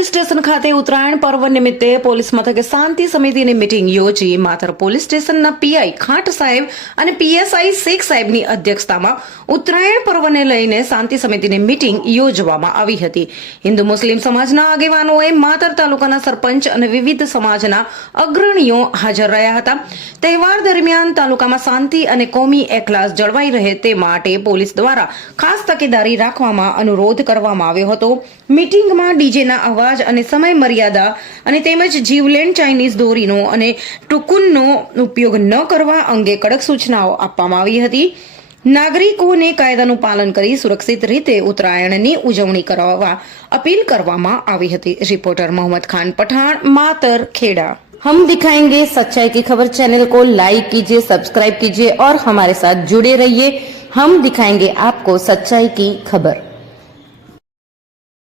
Police station ખાતે ઉત્તરાયણ પર્વ નિમિત્તે પોલીસ મથકે શાંતિ સમિતિની મીટિંગ યોજી માતર પોલીસ સ્ટેશનના પીઆઈ ખાંટ સાહેબ અને પીએસઆઈ શેખ સાહેબની અધ્યક્ષતામાં ઉત્તરાયણ પર્વને લઈને શાંતિ સમિતિની મીટિંગ યોજવામાં આવી હતી। હિન્દુ મુસ્લિમ સમાજના આગેવાનોએ માતર તાલુકાના સરપંચ અને વિવિધ સમાજના અગ્રણીઓ હાજર રહ્યા હતા। તહેવાર દરમિયાન તાલુકામાં શાંતિ અને કોમી એકલાસ જળવાઈ રહે તે માટે પોલીસ દ્વારા ખાસ તકેદારી રાખવામાં અનુરોધ કરવામાં આવ્યો હતો। મીટિંગમાં ડીજેના અવાજ અને સમય મર્યાદા અને તેમજ જીવલેણ ચાઇનીઝ દોરીનો અને ટુકુનનો ઉપયોગ ન કરવા અંગે કડક સૂચનાઓ આપવામાં આવી હતી। નાગરિકોને કાયદાનું પાલન કરી સુરક્ષિત રીતે ઉત્તરાયણની ઉજવણી કરવા અપીલ કરવામાં આવી હતી। રિપોર્ટર મોહમ્મદ ખાન પઠાણ, मातर खेड़ा। हम दिखाएंगे सच्चाई की खबर चैनल को लाइक कीजिए, सब्सक्राइब कीजिए और हमारे साथ जुड़े रहिए। हम दिखाएंगे आपको सच्चाई की खबर।